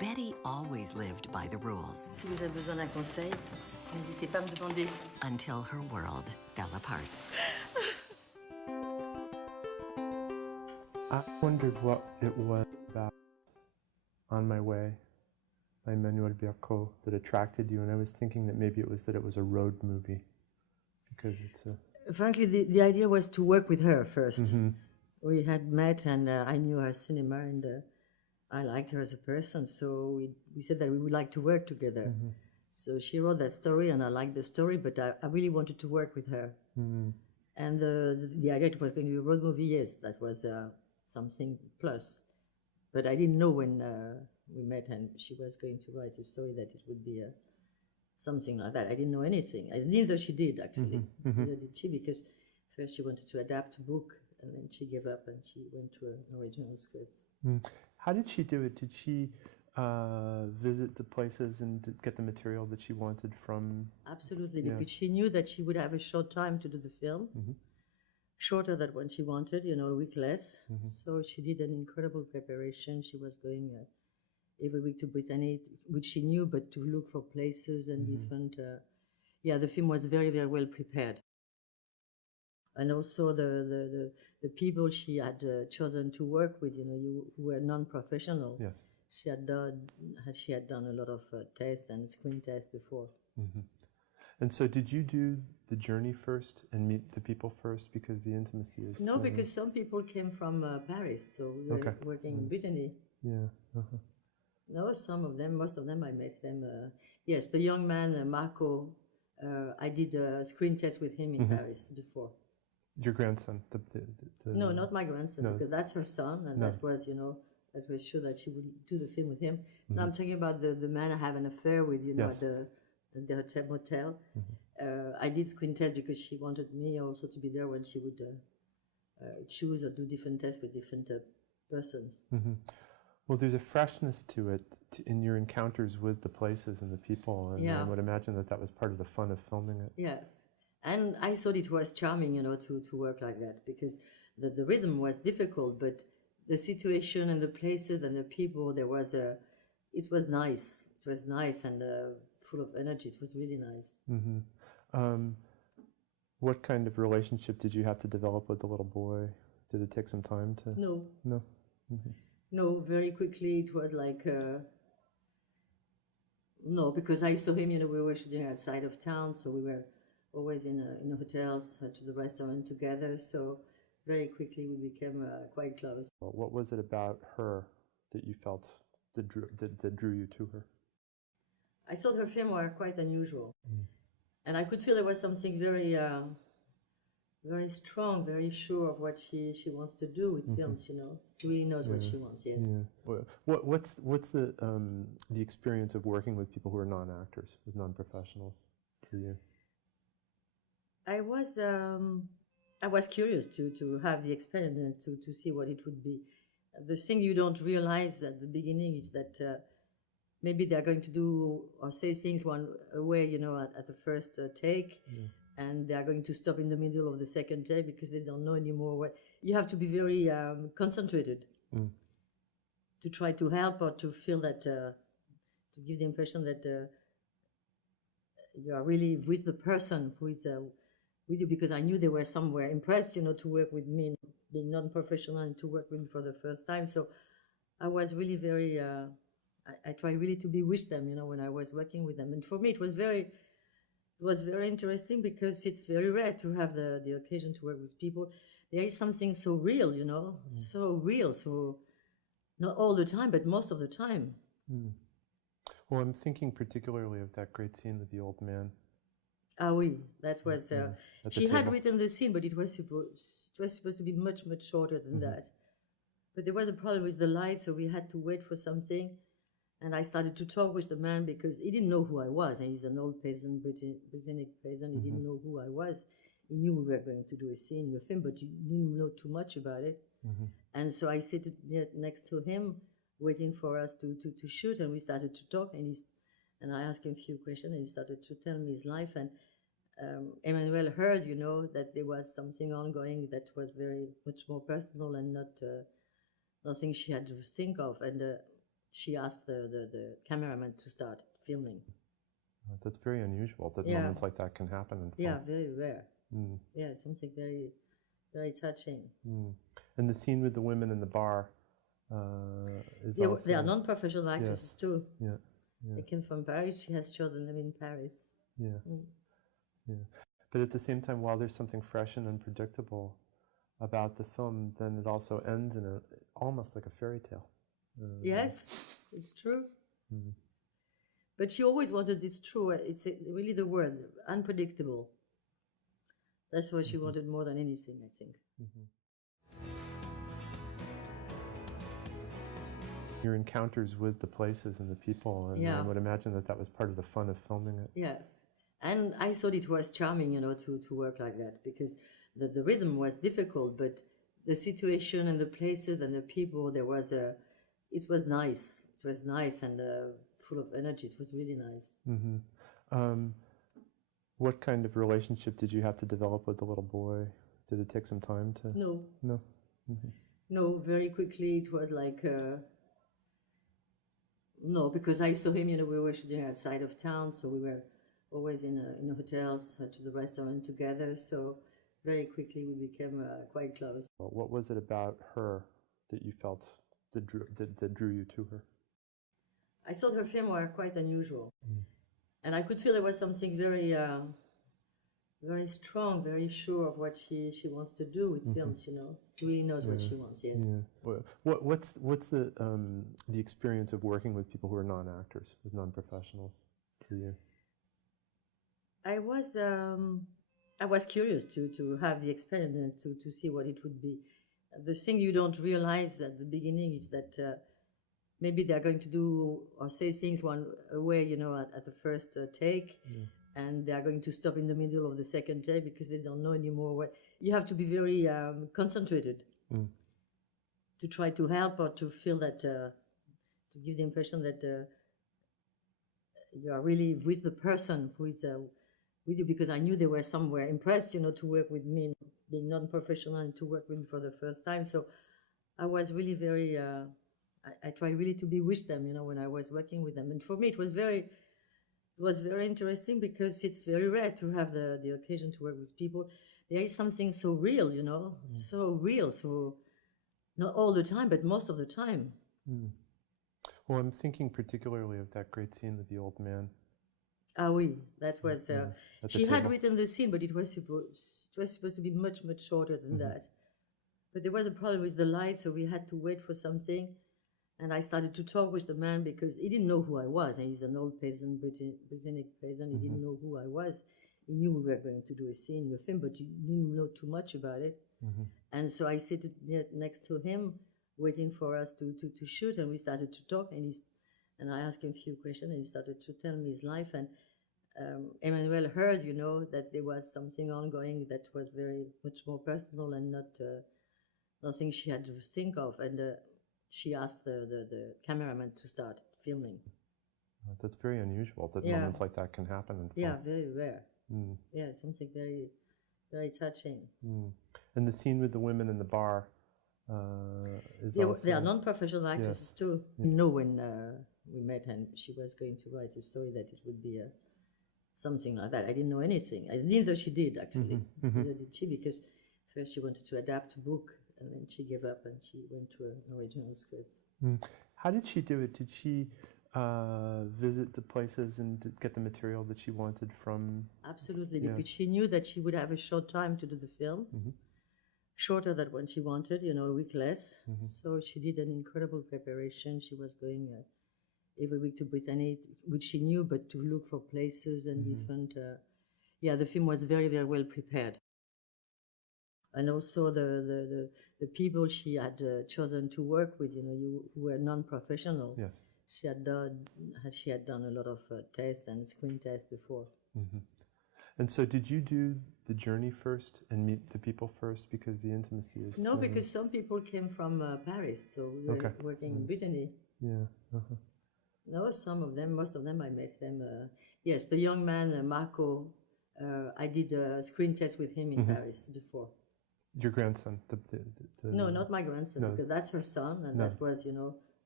Betty always lived by the rules. Si vous avez besoin d'un conseil, n'hésitez pas à me demander. Until her world fell apart. I wondered what it was about On My Way by Emmanuelle Bercot that attracted you, and I was thinking that maybe it was a road movie because it's a... Frankly, the idea was to work with her first. Mm-hmm. We had met, and I knew her cinema, and I liked her as a person, so we said that we would like to work together. Mm-hmm. So she wrote that story, and I liked the story, but I really wanted to work with her. Mm-hmm. And the idea was going to be a road movie, yes, that was something plus. But I didn't know when we met and she was going to write a story that it would be something like that. I didn't know anything. Neither she did, actually. Mm-hmm. Mm-hmm. Neither did she, because first she wanted to adapt a book, and then she gave up and she went to an original script. Mm. How did she do it? Did she visit the places and get the material that she wanted from... Absolutely, Yes. because she knew that she would have a short time to do the film. Mm-hmm. Shorter than when she wanted, a week less. Mm-hmm. So she did an incredible preparation. She was going every week to Brittany, which she knew, but to look for places and Mm-hmm. different... the film was very, very well prepared. And also the people she had chosen to work with, who were non-professional. Yes. She had done a lot of tests and screen tests before. Mm-hmm. And so did you do the journey first and meet the people first because the intimacy is... No, because some people came from Paris, so we were working in Brittany. Yeah. Uh-huh. No, most of them I met them. Yes, the young man, Marco, I did a screen test with him in Paris before. Your grandson? No, not my grandson, No. because that's her son, and that was, that was sure that she would do the film with him. Mm-hmm. Now I'm talking about the man I have an affair with, Yes. at the motel. Mm-hmm. I did screen test because she wanted me also to be there when she would choose or do different tests with different persons. Mm-hmm. Well, there's a freshness to it in your encounters with the places and the people, and I would imagine that was part of the fun of filming it. Yeah, and I thought it was charming, to work like that, because the rhythm was difficult, but the situation and the places and the people, it was nice. It was nice and full of energy. It was really nice. Mm-hmm. What kind of relationship did you have to develop with the little boy? Did it take some time to... No. No? Mm-hmm. No, very quickly. It was like... no, because I saw him, we were shooting outside of town, so we were always in hotels, to the restaurant together, so very quickly we became quite close. Well, what was it about her that you felt that drew you to her? I thought her films were quite unusual. And I could feel there was something very very strong, very sure of what she wants to do with films, She really knows what she wants, yes. Yeah. What's the experience of working with people who are non-actors, as non-professionals for you? I was curious to have the experience and to see what it would be. The thing you don't realize at the beginning is that maybe they're going to do or say things one way, at the first take, and they're going to stop in the middle of the second take because they don't know anymore what. You have to be very concentrated to try to help or to feel that, to give the impression that you are really with the person who is with you, because I knew they were somewhere impressed, to work with me, being non-professional, and to work with me for the first time. So I was really very, I tried really to be with them, when I was working with them. And for me, it was very interesting because it's very rare to have the occasion to work with people. There is something so real, so real, so not all the time, but most of the time. Well, I'm thinking particularly of that great scene with the old man. Ah oui, that was... she had written the scene, but it was supposed to be much, much shorter than that. But there was a problem with the light, so we had to wait for something. And I started to talk with the man because he didn't know who I was. And he's an old peasant, Britannic peasant. He didn't know who I was. He knew we were going to do a scene with him, but he didn't know too much about it. And so I sat next to him, waiting for us to shoot, and we started to talk. And I asked him a few questions, and he started to tell me his life. And Emmanuelle heard, that there was something ongoing that was very much more personal and not nothing she had to think of. And she asked the cameraman to start filming. That's very unusual that Yeah. moments like that can happen in film. Yeah, very rare. Mm. Yeah, something very, very touching. Mm. And the scene with the women in the bar is They also... are non-professional actors too. Yeah. Yeah. They came from Paris. She has chosen them in Paris. Yeah. Mm. Yeah. But at the same time, while there's something fresh and unpredictable about the film, then it also ends in almost like a fairy tale. Yes, it's true. Mm. But she always wanted, it's true, it's really the word, unpredictable. That's what she wanted more than anything, I think. Your encounters with the places and the people, and I would imagine that was part of the fun of filming it. Yeah, and I thought it was charming, to work like that, because the rhythm was difficult, but the situation and the places and the people, it was nice. It was nice and full of energy. It was really nice. Mm-hmm. What kind of relationship did you have to develop with the little boy? Did it take some time to... No. No? Mm-hmm. No, very quickly. It was like... no, because I saw him, we were shooting outside of town, so we were always in hotels, to the restaurant together, so very quickly we became quite close. What was it about her that you felt that drew you to her? I thought her films were quite unusual. And I could feel there was something very, very strong, very sure of what she wants to do with films, She really knows what she wants, yes. Yeah. What's the experience of working with people who are non-actors, as non-professionals for you? I was curious to have the experience and to see what it would be. The thing you don't realize at the beginning is that maybe they're going to do or say things one way, at the first take, and they are going to stop in the middle of the second take because they don't know anymore what. You have to be very concentrated to try to help or to feel that, to give the impression that you are really with the person who is with you, because I knew they were somewhere impressed, to work with me, being non-professional, and to work with me for the first time. So I was really very, I tried really to be with them, when I was working with them. And for me, it was very interesting because it's very rare to have the occasion to work with people. There is something so real, so real, so not all the time, but most of the time. Well, I'm thinking particularly of that great scene with the old man. Ah oui, that was, she had written the scene, but it was supposed to be much, much shorter than that. But there was a problem with the light, so we had to wait for something. And I started to talk with the man because he didn't know who I was. And he's an old peasant, Britannic peasant. He didn't know who I was. He knew we were going to do a scene with him, but he didn't know too much about it. And so I sat next to him, waiting for us to shoot, and we started to talk. And I asked him a few questions, and he started to tell me his life. And Emmanuelle heard, that there was something ongoing that was very much more personal and not nothing she had to think of. And she asked the cameraman to start filming. That's very unusual that moments like that can happen in film. Yeah, very rare. Yeah, something very, very touching. And the scene with the women in the bar is also... They are non-professional actors too. You know, when we met and she was going to write a story that it would be something like that. I didn't know anything. Neither she did, actually. Neither did she, because first she wanted to adapt a book, and then she gave up and she went to an original script. How did she do it? Did she visit the places and get the material that she wanted from... Absolutely, because she knew that she would have a short time to do the film, shorter than when she wanted, a week less. So she did an incredible preparation. She was going every week to Brittany, which she knew, but to look for places and different... the film was very, very well prepared. And also the people she had chosen to work with, who were non-professional. Yes. She had done a lot of tests and screen tests before. And so did you do the journey first and meet the people first, because the intimacy is... No, because some people came from Paris, so we were working in Brittany. No, some of them, most of them I met them. Yes, the young man, Marco, I did a screen test with him in Paris before. Your grandson? No, not my grandson, because that's her son, and that was,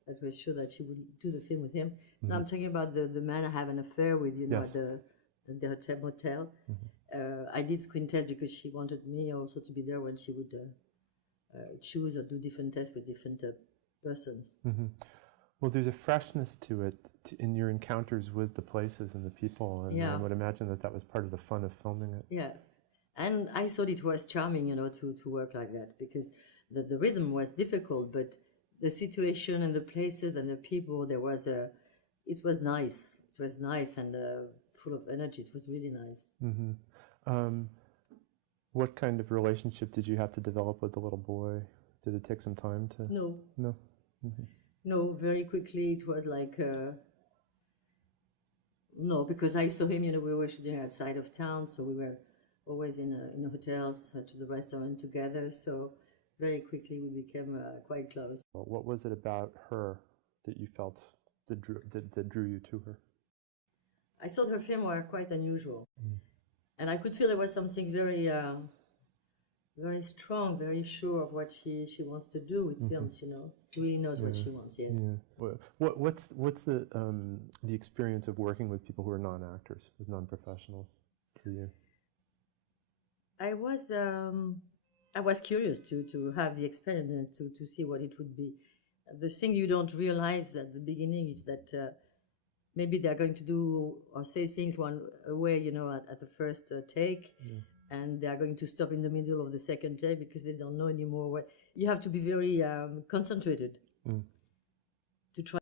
that was sure that she would do the film with him. Now I'm talking about the man I have an affair with, you know, Yes. at the hotel. I did screen test because she wanted me also to be there when she would choose or do different tests with different persons. Well, there's a freshness to it in your encounters with the places and the people, and I would imagine that was part of the fun of filming it. Yeah, and I thought it was charming, you know, to work like that, because the rhythm was difficult, but the situation and the places and the people, it was nice. It was nice and full of energy. It was really nice. What kind of relationship did you have to develop with the little boy? Did it take some time to? No. No. No, very quickly it was like, no, because I saw him, you know, we were shooting outside of town, so we were always in hotels, to the restaurant together, so very quickly we became quite close. What was it about her that you felt that drew you to her? I thought her films were quite unusual, and I could feel there was something very, very strong, very sure of what she wants to do with films. You know, she really knows what she wants. Yes. Yeah. What's the experience of working with people who are non-actors, as non-professionals, for you? I was curious to have the experience and to see what it would be. The thing you don't realize at the beginning is that maybe they're going to do or say things one way, you know, at the first take, and they are going to stop in the middle of the second take because they don't know anymore what. You have to be very concentrated to try